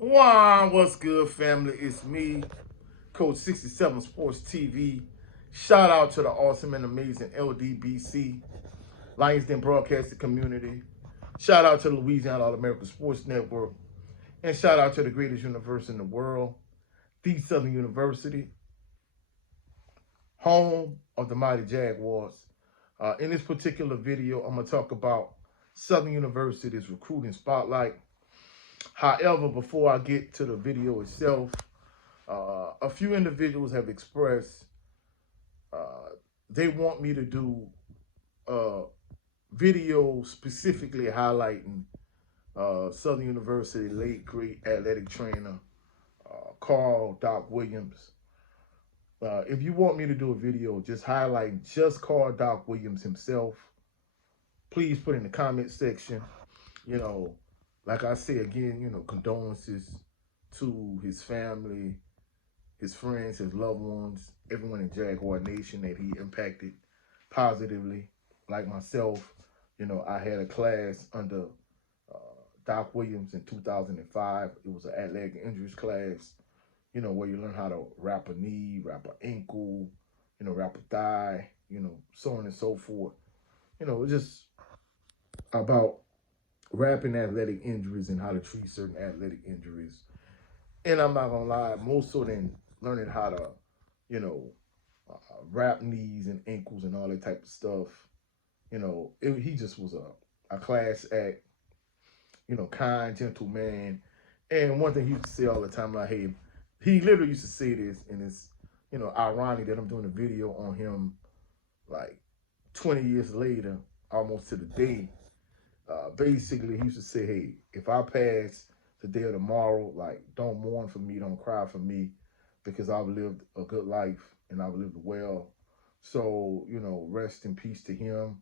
Wow, what's good, family? It's me, Coach 67 Sports TV. Shout out to the awesome and amazing LDBC, Lions Den Broadcasting Community. Shout out to the Louisiana All American Sports Network. And shout out to the greatest university in the world, the Southern University, home of the mighty Jaguars. In this particular video, I'm going to talk about Southern University's recruiting spotlight. However, before I get to the video itself, a few individuals have expressed they want me to do a video specifically highlighting Southern University late great athletic trainer Carl Doc Williams. If you want me to do a video just highlighting just Carl Doc Williams himself, please put in the comment section. You know, like I say again, condolences to his family, his friends, his loved ones, everyone in Jaguar Nation that he impacted positively. Like myself, I had a class under Doc Williams in 2005. It was an athletic injuries class, where you learn how to wrap a knee, wrap an ankle, wrap a thigh, so on and so forth. It's just about wrapping athletic injuries and how to treat certain athletic injuries. And I'm not gonna lie, more so than learning how to, you know, wrap knees and ankles and all that type of stuff. He just was a class act, kind, gentle man. And one thing he used to say all the time, like, hey, he literally used to say this, and it's, ironic that I'm doing a video on him like 20 years later, almost to the day. Basically, he used to say, hey, if I pass today or tomorrow, like, don't mourn for me, don't cry for me, because I've lived a good life and I've lived well. So, rest in peace to him.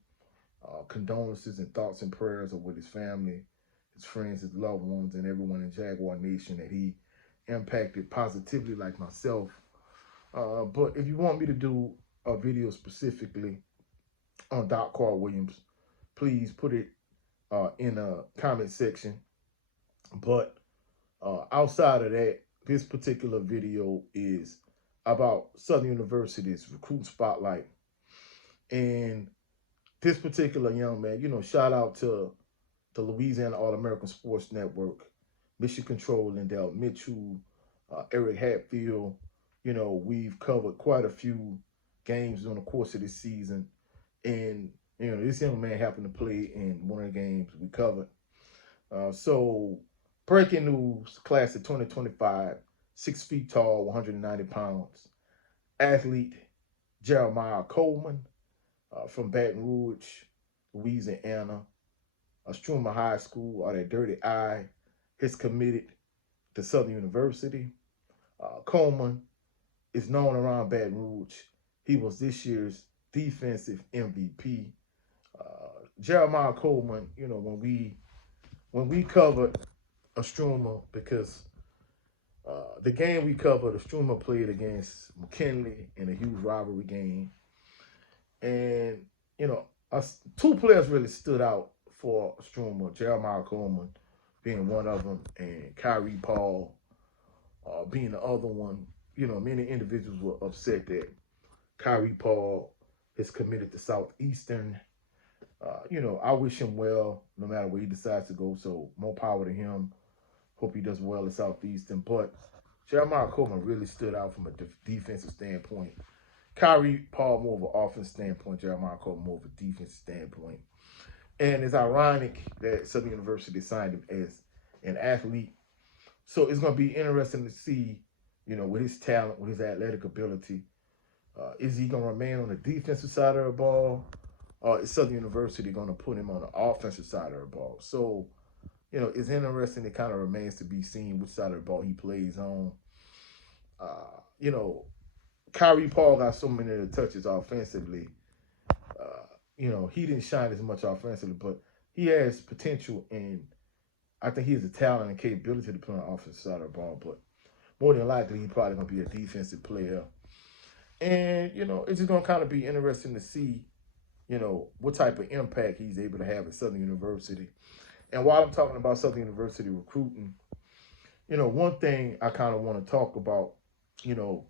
Condolences and thoughts and prayers are with his family, his friends, his loved ones, and everyone in Jaguar Nation that he impacted positively, like myself. But if you want me to do a video specifically on Doc Carl Williams, please put it in a comment section. But outside of that, this particular video is about Southern University's recruit spotlight. And this particular young man, shout out to the Louisiana All American Sports Network, Mission Control, Lindell Mitchell, Eric Hatfield. We've covered quite a few games during the course of this season. And, this young man happened to play in one of the games we covered. So, breaking news, class of 2025, 6 feet tall, 190 pounds, athlete Jeremiah Coleman from Baton Rouge, Louisiana, a Struma High School, or that dirty I, has committed to Southern University. Coleman is known around Baton Rouge. He was this year's defensive MVP. Jeremiah Coleman, when we covered a Struma, because the game we covered, a Struma played against McKinley in a huge rivalry game, and two players really stood out for Struma, Jeremiah Coleman being one of them, and Kyrie Paul being the other one. Many individuals were upset that Kyrie Paul is committed to Southeastern. I wish him well no matter where he decides to go, so more power to him. Hope he does well at Southeastern. But Jeremiah Coleman really stood out from a defensive standpoint. Kyrie Paul more of an offensive standpoint, Jeremiah Coleman more of a defensive standpoint. And it's ironic that Southern University signed him as an athlete. So it's going to be interesting to see, with his talent, with his athletic ability, is he going to remain on the defensive side of the ball? Or is Southern University going to put him on the offensive side of the ball? So, it's interesting. It kind of remains to be seen which side of the ball he plays on. Kyrie Paul got so many of the touches offensively. He didn't shine as much offensively, but he has potential, and I think he has the talent and capability to play on the offensive side of the ball. But more than likely, he's probably going to be a defensive player. And, it's just going to kind of be interesting to see, what type of impact he's able to have at Southern University. And while I'm talking about Southern University recruiting, one thing I kind of want to talk about, you know,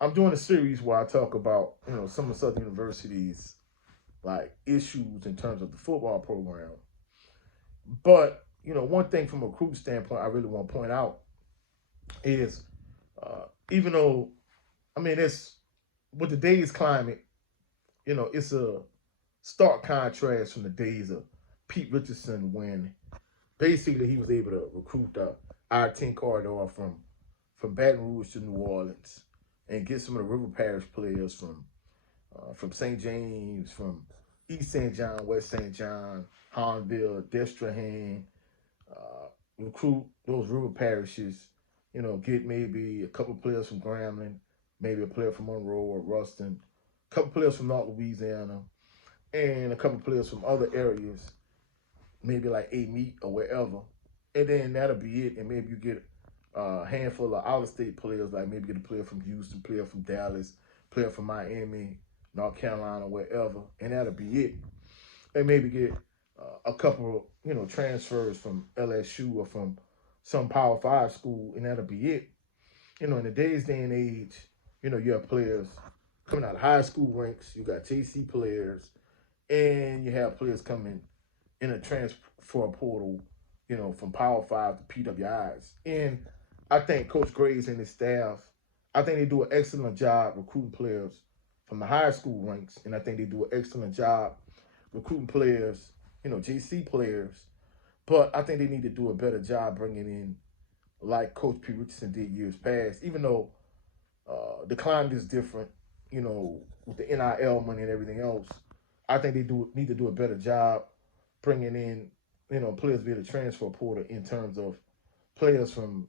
I'm doing a series where I talk about, some of Southern University's like issues in terms of the football program. But, one thing from a recruit standpoint I really want to point out is even though, I mean, it's with today's climate, it's a stark contrast from the days of Pete Richardson when basically he was able to recruit the I-10 corridor from Baton Rouge to New Orleans and get some of the River Parish players from St. James, from East St. John, West St. John, Harnville, Destrehan, recruit those river parishes, get maybe a couple players from Grambling, maybe a player from Monroe or Ruston, a couple players from North Louisiana, and a couple players from other areas, maybe like A Meat or wherever. And then that'll be it. And maybe you get a handful of out-of-state players, like maybe get a player from Houston, player from Dallas, player from Miami, North Carolina, wherever. And that'll be it. And maybe get a couple, transfers from LSU or from some Power 5 school, and that'll be it. In today's day and age, you have players coming out of high school ranks, you got JC players, and you have players coming in a transfer portal, from Power 5 to PWIs. And I think Coach Graves and his staff, I think they do an excellent job recruiting players from the high school ranks, and I think they do an excellent job recruiting players, JC players. But I think they need to do a better job bringing in, like Coach P. Richardson did years past, even though the climate is different, with the NIL money and everything else. I think they need to do a better job bringing in, players via the transfer portal in terms of players from,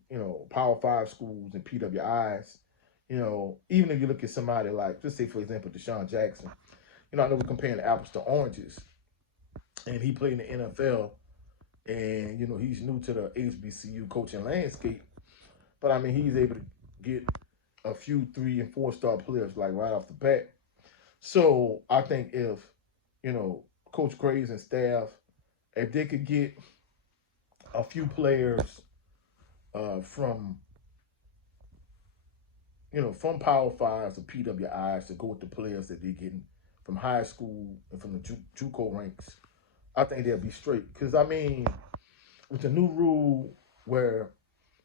Power 5 schools and PWIs. Even if you look at somebody like, just say, for example, Deshaun Jackson, I know we're comparing apples to oranges, and he played in the NFL, and, he's new to the HBCU coaching landscape, but I mean, he's able to get a few 3 and 4 star players like right off the bat. So I think if, Coach Graves and staff, if they could get a few players from, from Power 5s or PWIs to go with the players that they're getting from high school and from the JUCO ranks, I think they'll be straight. Because, I mean, with the new rule where,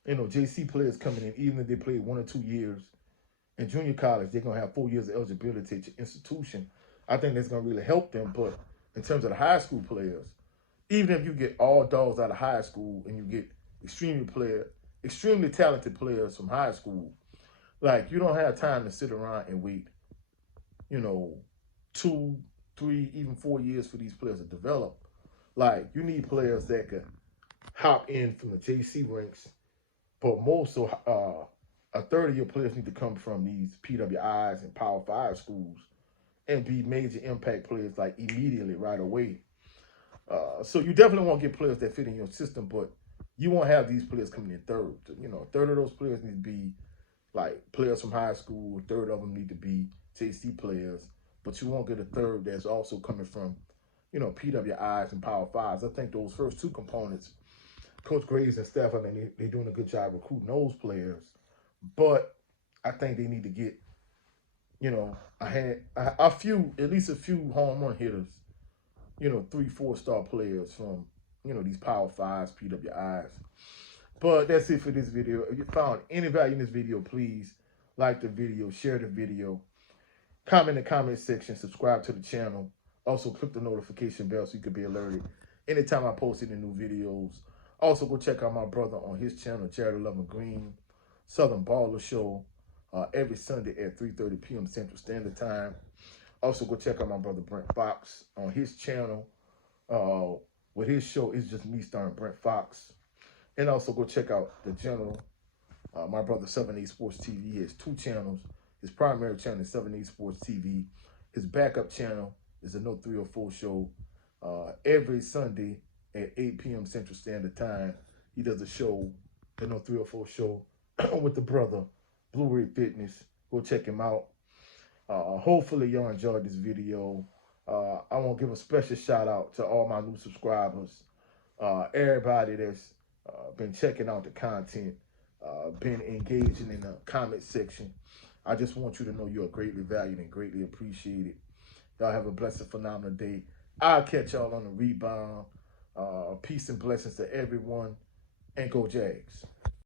JC players coming in, even if they play 1 or 2 years in junior college, they're going to have 4 years of eligibility to institution. I think that's going to really help them. But in terms of the high school players, even if you get all dogs out of high school and you get extremely talented players from high school, like, you don't have time to sit around and wait, 2, 3, even 4 years for these players to develop. Like, you need players that can hop in from the JC ranks, but most so a third of your players need to come from these PWIs and Power 5 schools and be major impact players like immediately, right away. So you definitely want to get players that fit in your system, but you won't have these players coming in third. A third of those players need to be like players from high school. A third of them need to be JC players, but you won't get a third that's also coming from, PWIs and Power 5s. I think those first two components, Coach Graves and staff, I mean, they're doing a good job recruiting those players, but I think they need to get, at least a few home run hitters, 3, 4 star players from, these Power 5s, PWIs. But that's it for this video. If you found any value in this video, please like the video, share the video, comment in the comment section, subscribe to the channel. Also, click the notification bell so you can be alerted anytime I post any new videos. Also, go check out my brother on his channel, Jared 11 Green, Southern Baller Show, every Sunday at 3:30 p.m. Central Standard Time. Also, go check out my brother Brent Fox on his channel. With his show, It's Just Me starring Brent Fox. And also go check out the channel, my brother 7A Sports TV. He has 2 channels. His primary channel is 7A Sports TV. His backup channel is the No 304 Show. Every Sunday at 8 p.m. Central Standard Time, he does a show, the No 304 Show, with the brother, Blue Ray Fitness. Go check him out. Hopefully y'all enjoyed this video. I want to give a special shout out to all my new subscribers. Everybody that's been checking out the content, been engaging in the comment section. I just want you to know you are greatly valued and greatly appreciated. Y'all have a blessed, phenomenal day. I'll catch y'all on the rebound. Peace and blessings to everyone, and go Jags.